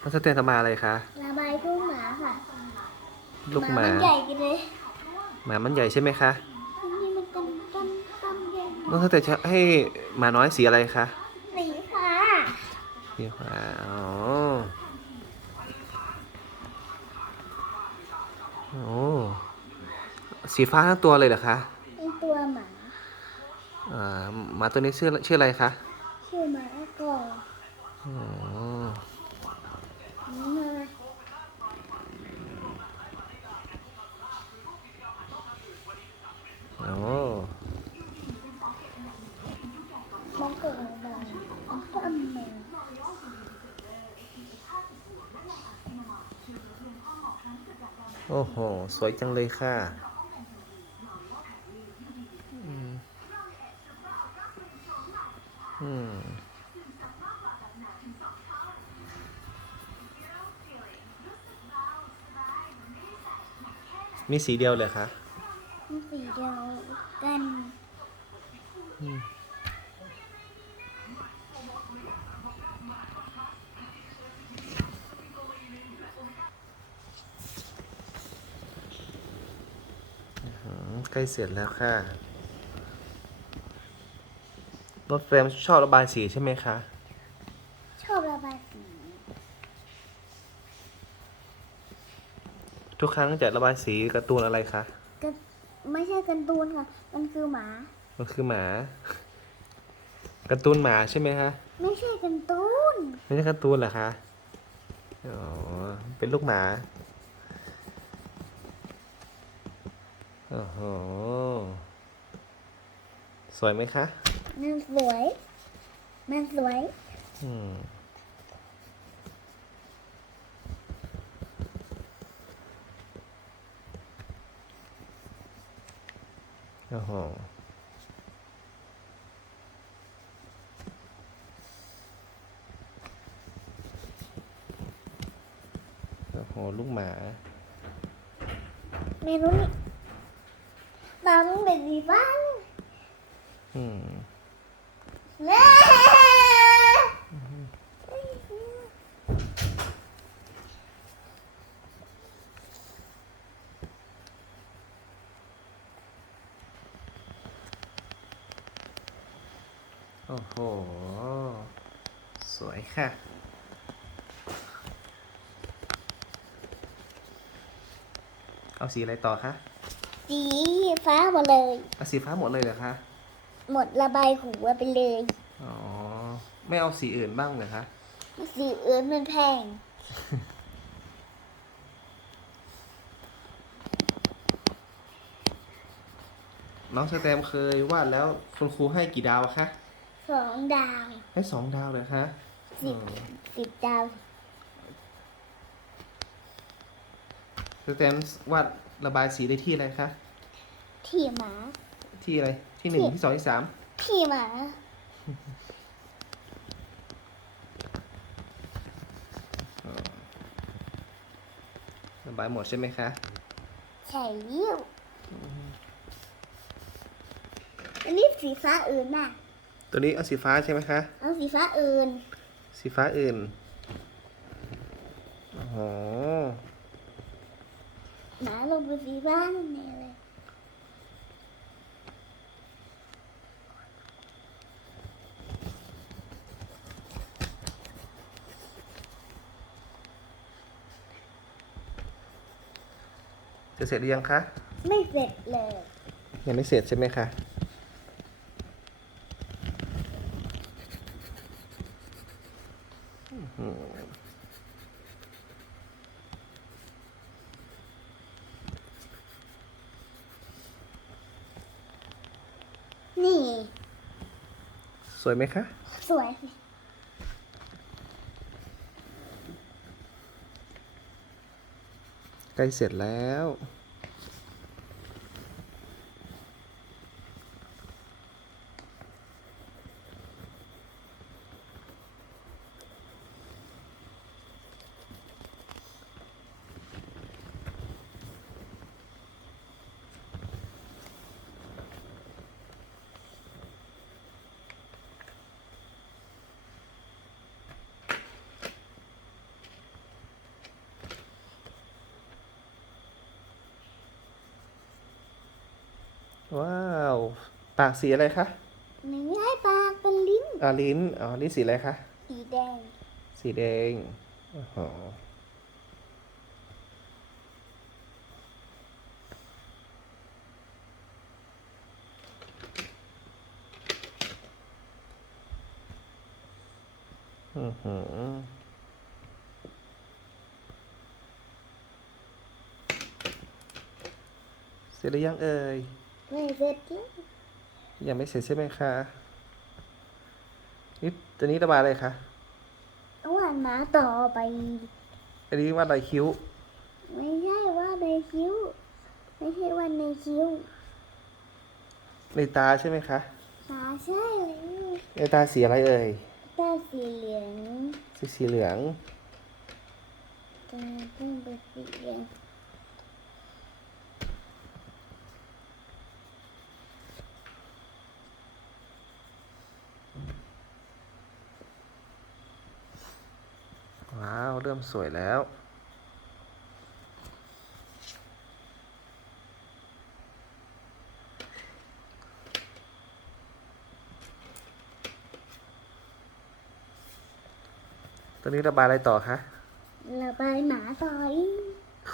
น้องสเตนทำมาอะไรคะระบายลูกหมาค่ะลูกหมานใหญ่กันเลยหมามันใหญ่ใช่ไหมคะนี่มันต้นต้นต้นใหญ่น้องสเตนจะให้หมาน้อยสีอะไรคะสีฟ้าสีฟ้าอ๋อโอ้สีฟ้าทั้งตัวเลยเหรอคะเป็นตัวหมาอ่าหมาตัวนี้ชื่อชื่ออะไรคะ ชื่อหมาก่อ อ๋อ นี่มา โอ้ มองเกิดอะไรต้นหมา โอ้โห สวยจังเลยค่ะ อืมอืมมีสีเดียวเลยคะมันสีเดียวกัน อืม ใกล้เสร็จแล้วค่ะ รถเฟรมชอบระบายสีใช่ไหมคะ ชอบระบายสี ทุกครั้งจะระบายสีการ์ตูนอะไรคะ ก็ไม่ใช่กันตูนค่ะ มันคือหมา มันคือหมา การ์ตูนหมาใช่ไหมคะ ไม่ใช่กันตูน ไม่ใช่การ์ตูนเหรอคะ อ๋อ เป็นลูกหมา โอ้โห สวยไหมคะ มันสวย มันสวย อืม โอ้โห โอ้โห ลูกหมา ไม่รู้นี่ ตามนเป็นสีฟ้าอืมเน่โอ้โห สวยค่ะ เอาสีอะไรต่อคะ สีฟ้าหมดเลย เอาสีฟ้าหมดเลยเหรอคะ หมดระบายหัวไปเลยอ๋อ ไม่เอาสีอื่นบ้างเหรอคะ สีอื่นมันแพง น้องสแตมเคยวาดแล้วคุณครูให้กี่ดาวอะคะ สองดาว ให้สองดาวเลยคะสิบอืมสิบดาว แตมวาดระบายสีได้ที่อะไรคะ ที่หมา ที่อะไร ที่หนึ่งที่ ที่สองที่สามที่หมา ระบายหมดใช่ไหมคะ ใช่ยิ้วอันนี้สีฟ้าอื่นน่ะ ตัวนี้เอาสีฟ้าใช่ไหมคะ เอาสีฟ้าอื่น สีฟ้าอื่น อ๋อหมา ลงเป็นสีฟ้าแน่เลยจะเสร็จหรือยังคะ ไม่เสร็จเลย ยังไม่เสร็จใช่ไหมคะ อื้อหือ นี่ สวยไหมคะ สวยสิใกล้เสร็จแล้ว ว้าว ปากสีอะไรคะไม่ใช่ปากเป็นลิ้นอ่าลิ้นอ๋อลิ้นสีอะไรคะสีแดง สีแดงอ๋ออือหือเสร็จหรือยังเอ่ย ไม่เสร็จแล้วยังไม่เสร็จใช่ไหมคะนี่ตัวนี้ระบายอะไรคะต้องหันมาต่อไปอันนี้วาดลายคิ้ว ไม่ใช่ว่าในคิ้ว ไม่ใช่ว่าในคิ้วในตาใช่ไหมคะตาใช่เลยในตาสีอะไรเอ่ยตาสีเหลืองสีสีเหลืองตาต้องเป็นสีเหลือง ว้าว เริ่มสวยแล้ว ตัวนี้ระบายอะไรต่อคะ ระบายหมาต่อย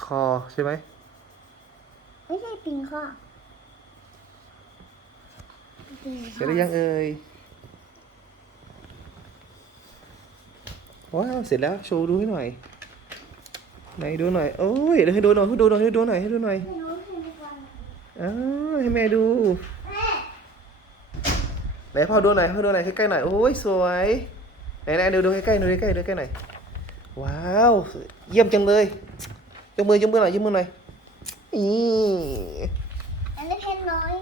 คอใช่ไหม ไม่ใช่ปิงข้อปิงเสร็จหรือยังเอ่ย ว้าวเสร็จแล้วโชว์ดูให้หน่อยไหนดูหน่อยโอ้ยเดี๋ยวให้ดูหน่อยให้ดูหน่อยให้ดูหน่อยให้ดูหน่อยไม่รู้ใครเป็นคนอ้าวให้แม่ดูแม่ไหนพ่อดูหน่อยพ่อดูหน่อยใกล้ๆหน่อยโอ้ยสวยไหนไหนดูดูใกล้ๆดูใกล้ๆดูใกล้ๆหน่อยว้าวเยี่ยมจังเลยยกมือยกมือหน่อยยกมือหน่อยนี่อันนี้เพนน้อย